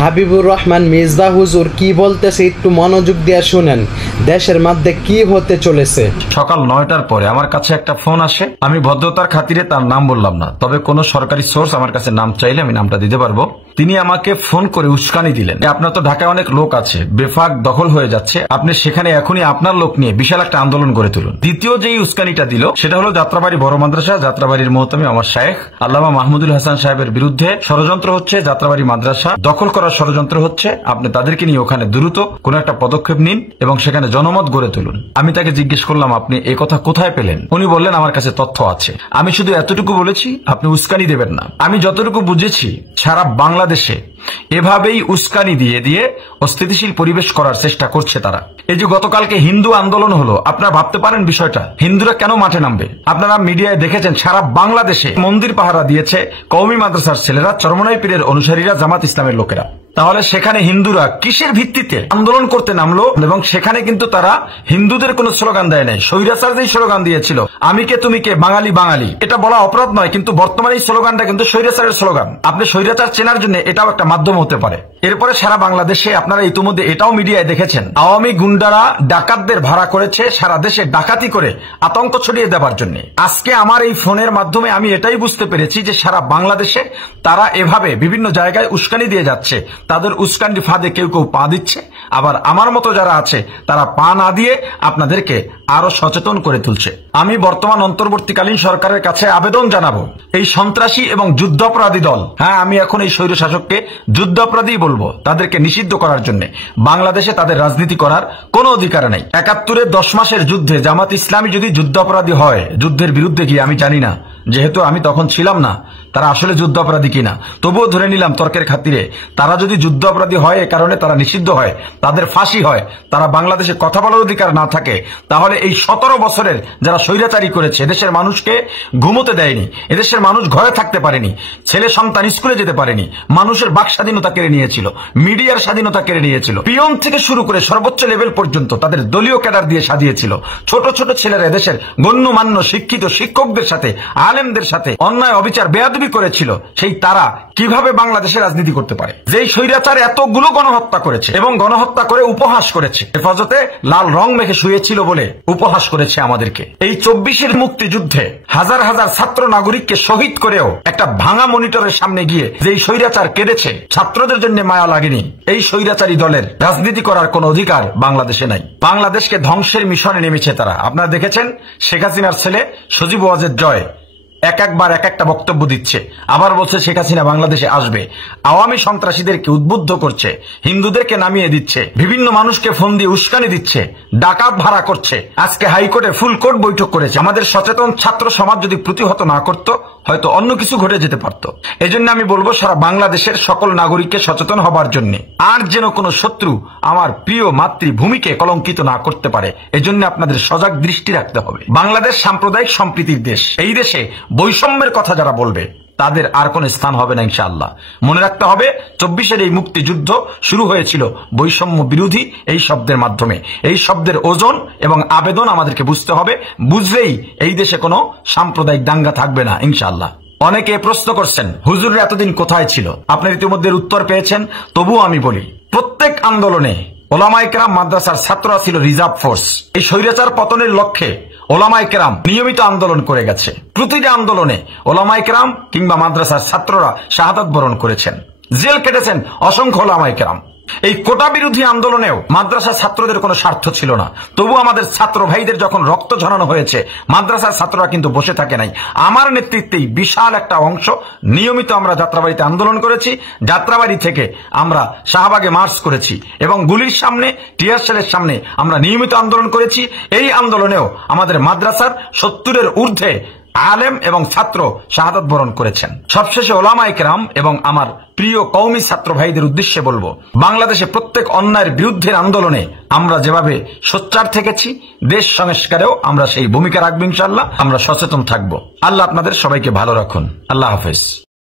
হাবিবুর রহমান মির্জা হুজুর কি বলতেছে একটু মনোযোগ দিয়ে শুনেন। দেশের মধ্যে কি হতে চলেছে। সকাল 9টার পরে আমার কাছে একটা ফোন আসে। আমি ভদ্রতার খাতিরে তার নাম বললাম না, তবে কোন সরকারি সোর্স আমার কাছে নাম চাইলে আমি নামটা দিতে পারবো। তিনি আমাকে ফোন করে উস্কানি দিলেন, আপনার তো ঢাকায় অনেক লোক আছে, বেফাক দখল হয়ে যাচ্ছে, আপনি সেখানে এখনই আপনার লোক নিয়ে বিশাল একটা আন্দোলন গড়ে তুলুন। দ্বিতীয় যেই উস্কানিটা দিল সেটা হলো যাত্রাবাড়ি বড় মাদ্রাসা, যাত্রাবাড়ির মোহতামি আমার শায়েখ আল্লামা মাহমুদুল হাসান সাহেবের বিরুদ্ধে ষড়যন্ত্র হচ্ছে, যাত্রাবাড়ি মাদ্রাসা দখল করার ষড়যন্ত্র হচ্ছে, আপনি তাদেরকে নিয়ে ওখানে দ্রুত কোন একটা পদক্ষেপ নিন এবং সেখানে জনমত গড়ে তুলুন। আমি তাকে জিজ্ঞেস করলাম, আপনি এই কথা কোথায় পেলেন? উনি বললেন, আমার কাছে তথ্য আছে। আমি শুধু এতটুকু বলেছি, আপনি উস্কানি দেবেন না। আমি যতটুকু বুঝেছি সারা বাংলাদেশে এভাবেই উস্কানি দিয়ে দিয়ে অস্থিতিশীল পরিবেশ করার চেষ্টা করছে তারা। এই যে গতকালকে হিন্দু আন্দোলন হলো, আপনারা ভাবতে পারেন বিষয়টা, হিন্দুরা কেন মাঠে নামবে? আপনারা মিডিয়ায় দেখেছেন সারা বাংলাদেশে মন্দির পাহারা দিয়েছে কওমি মাদ্রাসার ছেলেরা, চরমনাই পীরের অনুসারীরা, জামাত ইসলামের লোকেরা। তাহলে সেখানে হিন্দুরা কিসের ভিত্তিতে আন্দোলন করতে নামলো? এবং সেখানে কিন্তু তারা হিন্দুদের কোন স্লোগান দেয় নাই, স্বৈরাচার যেই স্লোগান দিয়েছিল, আমি কে তুমি কে বাঙালি বাঙালি, এটা বলা অপরাধ নয়, কিন্তু বর্তমানে এই স্লোগানটা কিন্তু স্বৈরাচারের স্লোগান। আপনি স্বৈরাচার চেনার জন্য এটাও একটা মাধ্যম হতে পারে। এরপরে সারা বাংলাদেশে আপনারা ইতিমধ্যে এটাও মিডিয়ায় দেখেছেন, আওয়ামী গুন্ডারা ডাকাতদের ভাড়া করেছে সারা দেশে ডাকাতি করে আতঙ্ক ছড়িয়ে দেওয়ার জন্য। আজকে আমার এই ফোনের মাধ্যমে আমি এটাই বুঝতে পেরেছি যে সারা বাংলাদেশে তারা এভাবে বিভিন্ন জায়গায় উস্কানি দিয়ে যাচ্ছে। তাদের উস্কানি ফাঁদে কেউ কেউ পা দিচ্ছে, আবার আমার মতো যারা আছে তারা পা না দিয়ে আপনাদেরকে আরো সচেতন করে তুলছে। আমি বর্তমান অন্তর্বর্তীকালীন সরকারের কাছে আবেদন জানাবো, এই সন্ত্রাসী এবং যুদ্ধাপরাধী দল, হ্যাঁ আমি এখন এই স্বৈর শাসককে যুদ্ধাপরাধী বলবো, তাদেরকে নিষিদ্ধ করার জন্য। বাংলাদেশে তাদের রাজনীতি করার কোনো অধিকার নেই। 71-এর 10 মাসের যুদ্ধে জামাত ইসলামী যদি যুদ্ধাপরাধী হয়, যুদ্ধের বিরুদ্ধে গিয়ে, আমি জানি না, যেহেতু আমি তখন ছিলাম না, তারা আসলে যুদ্ধাপরাধী কিনা, তবুও ধরে নিলাম তর্কের খাতিরে তারা যদি যুদ্ধাপরাধী হয়, এ কারণে তারা নিষিদ্ধ হয়, তাদের ফাঁসি হয়, তারা বাংলাদেশে কথা বলার অধিকার না থাকে, তাহলে এই 17 বছরের যারা স্বৈরাচারী করেছে, এদেশের মানুষকে ঘুমোতে দেয়নি, এদেশের মানুষ ঘরে থাকতে পারেনি, ছেলে সন্তান স্কুলে যেতে পারেনি, মানুষের বাক স্বাধীনতা কেড়ে নিয়েছিল, মিডিয়ার স্বাধীনতা কেড়ে নিয়েছিল, পিয়ন থেকে শুরু করে সর্বোচ্চ লেভেল পর্যন্ত তাদের দলীয় ক্যাডার দিয়ে সাজিয়েছিল। ছোট ছোট ছেলেরা এদেশের গণ্যমান্য শিক্ষিত শিক্ষকদের সাথে, আলেমদের সাথে অন্যায় অবিচার বেয়াদবি করেছিল। সেই তারা কিভাবে বাংলাদেশে রাজনীতি করতে পারে? যেই স্বৈরাচার এতগুলো গণহত্যা করেছে এবং গণহত্যা করে উপহাস করেছে, হেফাজতে লাল রং মেখে শুয়েছিল বলে উপহাস করেছে আমাদেরকে। এই 24-এর মুক্তিযুদ্ধে হাজার হাজার ছাত্র নাগরিককে শহীদ করেও একটা ভাঙা মনিটরের সামনে গিয়ে যেই স্বৈরাচার কেঁদেছে, ছাত্রদের জন্য মায়া লাগেনি। এই স্বৈরাচারী দলের রাজনীতি করার কোন অধিকার বাংলাদেশে নাই। বাংলাদেশকে ধ্বংসের মিশনে নেমেছে তারা। আপনারা দেখেছেন শেখ হাসিনার ছেলে সজীব ওয়াজেদ জয় একবার এক একটা বক্তব্য দিচ্ছে, আবার বলছে শেখ হাসিনা বাংলাদেশে আসবে, আওয়ামী সন্ত্রাসীদেরকে উদ্বুদ্ধ করছে, হিন্দুদেরকে নামিয়ে দিচ্ছে, বিভিন্ন মানুষকে ফোন দিয়ে উস্কানি দিচ্ছে, ডাকাত ভাড়া করছে। আজকে হাইকোর্টে ফুল কোর্ট বৈঠক করেছে। আমাদের সচেতন ছাত্র সমাজ যদি প্রতিহত না করত, হয়তো অন্য কিছু ঘটে যেতে পারত। এজন্য আমি বলবো সারা বাংলাদেশের সকল নাগরিককে সচেতন হবার জন্য, আর যেন কোনো শত্রু আমার প্রিয় মাতৃভূমিকে কলঙ্কিত না করতে পারে, এজন্য আপনাদের সজাগ দৃষ্টি রাখতে হবে। বাংলাদেশ সাম্প্রদায়িক সম্প্রীতির দেশ। এই দেশে বৈষম্যের কথা যারা বলবে তাদের আর কোন স্থান হবে না ইনশাআল্লাহ। মনে রাখতে হবে 24-এর এই মুক্তিযুদ্ধ শুরু হয়েছিল বৈষম্য বিরোধী এই শব্দের মাধ্যমে। এই শব্দের ওজন এবং আবেদন আমাদেরকে বুঝতে হবে, বুঝলেই এই দেশে কোনো সাম্প্রদায়িক দাঙ্গা থাকবে না ইনশাআল্লাহ। অনেকে প্রশ্ন করছেন, হুজুররা এতদিন কোথায় ছিল? আপনার ইতিমধ্যে উত্তর পেয়েছেন, তবুও আমি বলি, প্রত্যেক আন্দোলনে ওলামায়ে কেরাম, মাদ্রাসার ছাত্ররা ছিল রিজার্ভ ফোর্স। এই স্বৈরাচার পতনের লক্ষ্যে ওলামায়ে কেরাম নিয়মিত আন্দোলন করে গেছে। প্রতিটা আন্দোলনে ওলামায়ে কেরাম কিংবা মাদ্রাসার ছাত্ররা শাহাদাত বরণ করেছেন, জেল কেটেছেন অসংখ্য ওলামায়ে কেরাম। এই কোটা বিরোধী আন্দোলনেও মাদ্রাসার ছাত্রদের কোনো স্বার্থ ছিল না, তবু আমাদের ছাত্র ভাইদের যখন রক্ত ঝরানো হয়েছে, মাদ্রাসার ছাত্ররা কিন্তু বসে থাকে নাই। আমার নেতৃত্বেই বিশাল একটা অংশ নিয়মিত আমরা যাত্রাবাড়িতে আন্দোলন করেছি, যাত্রাবাড়ি থেকে আমরা শাহবাগে মার্চ করেছি এবং গুলির সামনে, টিয়ার সেলের সামনে আমরা নিয়মিত আন্দোলন করেছি। এই আন্দোলনেও আমাদের মাদ্রাসার 70-এর ঊর্ধ্বে আলেম এবং ছাত্র শাহাদাত বরণ করেছেন। সবশেষে ওলামায়ে কেরাম এবং আমার প্রিয় কওমি ছাত্র ভাইদের উদ্দেশ্যে বলবো, বাংলাদেশে প্রত্যেক অন্যায়ের বিরুদ্ধে আন্দোলনে আমরা যেভাবে সোচ্চার থেকেছি, দেশ সংস্কারেও আমরা সেই ভূমিকা রাখবো ইনশাআল্লাহ। আমরা সচেতন থাকবো। আল্লাহ আপনাদের সবাইকে ভালো রাখুন। আল্লাহ হাফেজ।